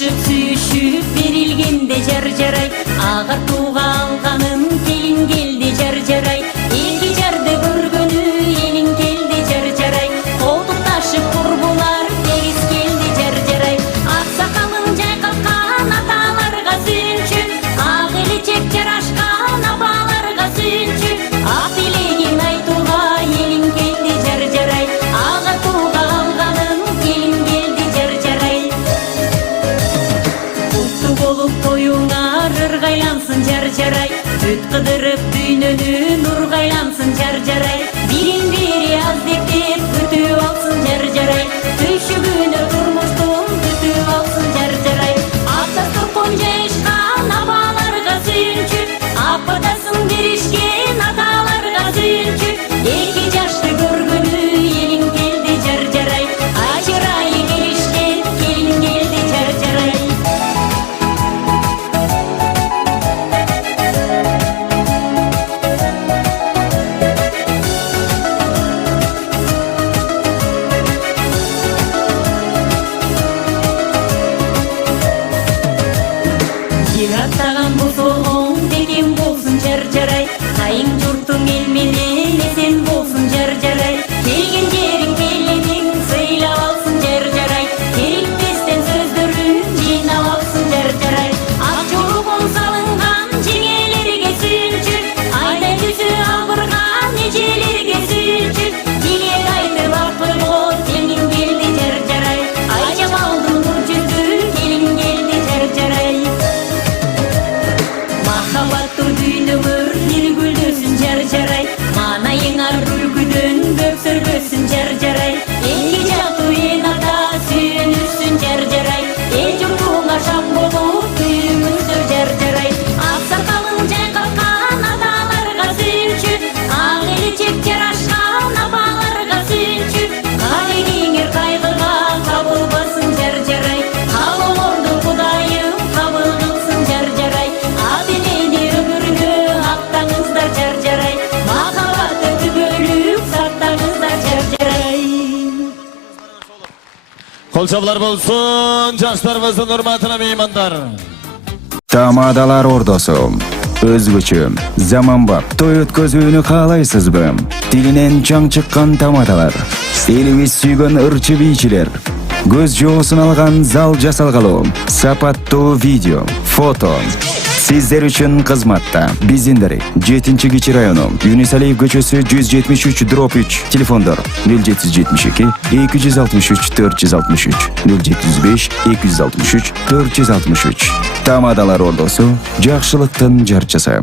Жашып сүйүшүп берилгенде жар жарай, агартууга алганын келин келди жар жарай. Эки жарды көргөнү элин келди жар жарай. Колтукташып курбулар тегиз келди жар жарай. Аксакалын жайкалткан аталарга сүйүнчү, ак элечек жарашкан апаларга сүйүнчү. Ак тилегин айтууга элин келди жар жарай. Агартууга алганын келин келди жар жарай. Куттуу болуп тоюңар ыргайлансын жар жарай. Бүт кыдырып дүйнөнү нургайлансын жар жарай. Бирин бири аздектеп күтүп алсын жар жарай. Түйшүгүнө турмуштун бүтүп алсын жар жарай. Ата туркун жайышкан апаларга сүйүнчү, апатасын беришкен аталарга сүйүнчү. Эки жашты көргөнү элин келди жар жарай. Ажырайы келишкен келин келди жар жарай. Жер аттаган босолгоң деген болсун жар жарай. Кайын журтуң эл менен эсен болсун жар жарай. Келген жериң келиниң сыйлап алсын жар жарай. Керектестен сөздөрүн жыйнап алсын жар жарай. Ак жолугун салынган жеңелерге сүйүнчү, айдай түсү агырган эжелерге сүйүнчү. Дилек айтып акырго келин келди жар жарай. Айжамалдын нур жүзү келин келди жар жарай. Махабаттуу дүйнөңөр ниргүлдөсүн жар жарай. Маанайыңар үлгүдөн бөксөрбөсүн жар жарай. Эки жактуу эн ата сүйүнүшсүн жар жарай. Эл журтуңа шам болуп күйүңүздөр жар жарай. Аксакалын жайкалткан аталарга сүйүнчү, ак элечек жарашкан апаларга сүйүнчү. Кайгыңер кайгыга кабылбасын жар жарай. Каалоолорду Кудайым кабыл кылсын жар жарай. Адилени өмүрүнө аттаңыздар жар жарай. Махабатты түбөлүк сактаңыздар жар жарай. Кол чабуулар болсун жаштарыбыздын урматына меймандар. Тамадалар ордосу. Өзгөчө, заманбап той өткөзүүнү каалайсызбы? Тилинен чаң чыккан тамадалар. Элибиз сүйгөн ырчы бийчилер. Көз жоосун алган зал жасалгалуу. Сапаттуу видео, фото. Сиздер үчүн кызматта. Биздин 7-Кичи району, Юнисалиев көчөсү 173/3. Телефондор 0772 263 463, 075 263 463. Тамадалар ордосу, жакшылыктын жарчысы.